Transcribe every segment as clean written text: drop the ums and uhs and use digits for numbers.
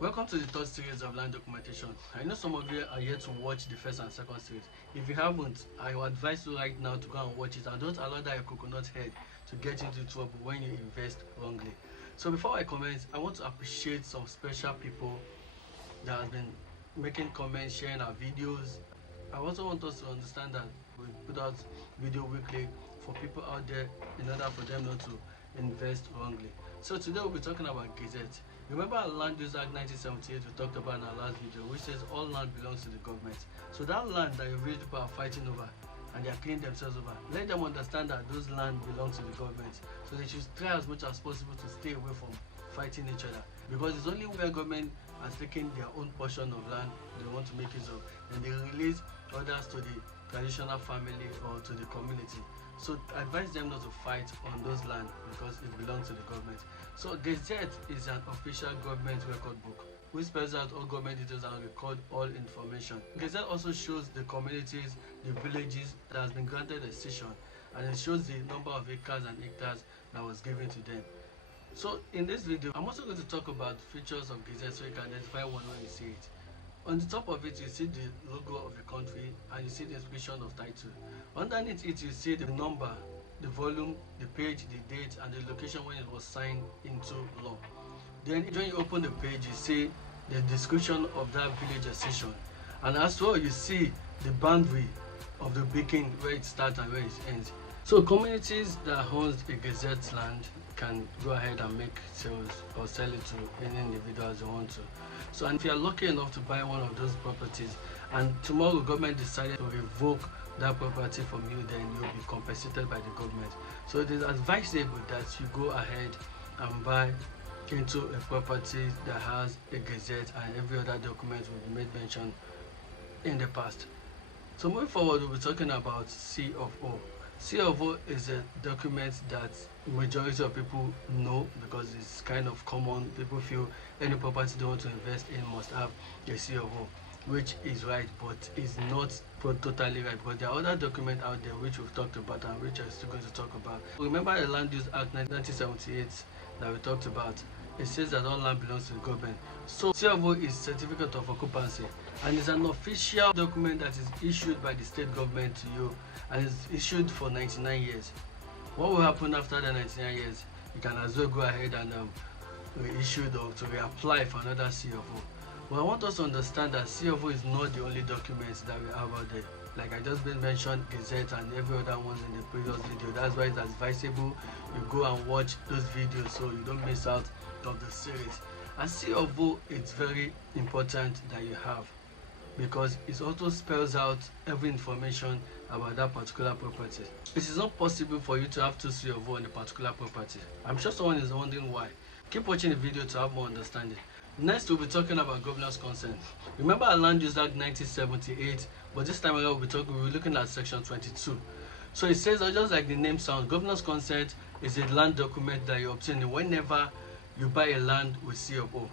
Welcome to the third series of land documentation. I know some of you are yet to watch the first and second series. If you haven't, I would advise you right now to go and watch it, and don't allow that your coconut head to get into trouble when you invest wrongly. So before I comment, I want to appreciate some special people that have been making comments, sharing our videos. I also want us to understand that we put out video weekly for people out there in order for them not to invest wrongly. So today we'll be talking about Gezette. Remember our Land Use Act 1978 we talked about in our last video, which says all land belongs to the government. So that land that your village people are fighting over and they are killing themselves over, let them understand that those land belong to the government. So they should try as much as possible to stay away from fighting each other, because it's only where government has taken their own portion of land they want to make use of, and they release others to the traditional family or to the community. So advise them not to fight on those land because it belongs to the government. So Gezette is an official government record book which spells out all government details and record all information. Gezette also shows the communities, the villages that has been granted a cession, and it shows the number of acres and hectares that was given to them. So in this video, I'm also going to talk about features of Gezette so you can identify one when you see it. On the top of it, you see the logo of the country and you see the inscription of title. Underneath it, you see the number, the volume, the page, the date, and the location when it was signed into law. Then when you open the page, you see the description of that village accession. And as well, you see the boundary of the beacon, where it starts and where it ends. So communities that owns a Gezette land can go ahead and make sales or sell it to any individual as they want to. So, and if you are lucky enough to buy one of those properties and tomorrow government decided to revoke that property from you, then you'll be compensated by the government. So it is advisable that you go ahead and buy into a property that has a Gezette and every other document will be made mention in the past. So moving forward, we'll be talking about CofO. CofO is a document that majority of people know because it's kind of common. People feel any property they want to invest in must have a CofO, which is right, but is not totally right, because there are other documents out there which we've talked about and which I'm still going to talk about. Remember the Land Use Act 1978 that we talked about? It says that all land belongs to the government. So CofO is certificate of occupancy, and it's an official document that is issued by the state government to you, and it's issued for 99 years. What will happen after the 99 years? You can as well go ahead and reissue or to reapply for another CofO. But I want us to understand that CofO is not the only documents that we have out there. Like I just mentioned Gezette and every other ones in the previous video. That's why it's advisable you go and watch those videos so you don't miss out of the series. And CofO, it's very important that you have, because it also spells out every information about that particular property. It is not possible for you to have two CofO on a particular property. I'm sure someone is wondering why. Keep watching the video to have more understanding. Next, we'll be talking about governor's consent. Remember our Land Use Act 1978, but this time around we'll be looking at section 22. So it says, just like the name sounds, governor's consent is a land document that you obtain whenever you buy a land with CofO.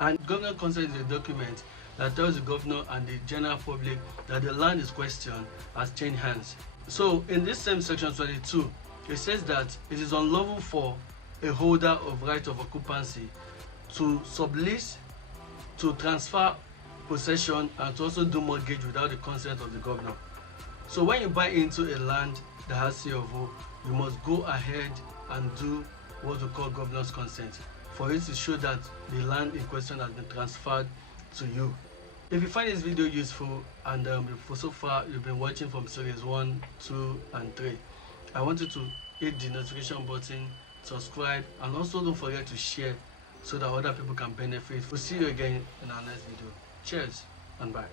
And governor's consent is a document that tells the governor and the general public that the land is questioned has changed hands. So in this same section 22, it says that it is unlawful for a holder of right of occupancy to sublease, to transfer possession, and to also do mortgage without the consent of the governor. So when you buy into a land that has CofO, you must go ahead and do what we call governor's consent for it to show that the land in question has been transferred to you. If you find this video useful and for so far you've been watching from series 1, 2, and 3, I want you to hit the notification button, subscribe, and also don't forget to share so that other people can benefit. We'll see you again in our next video. Cheers and bye.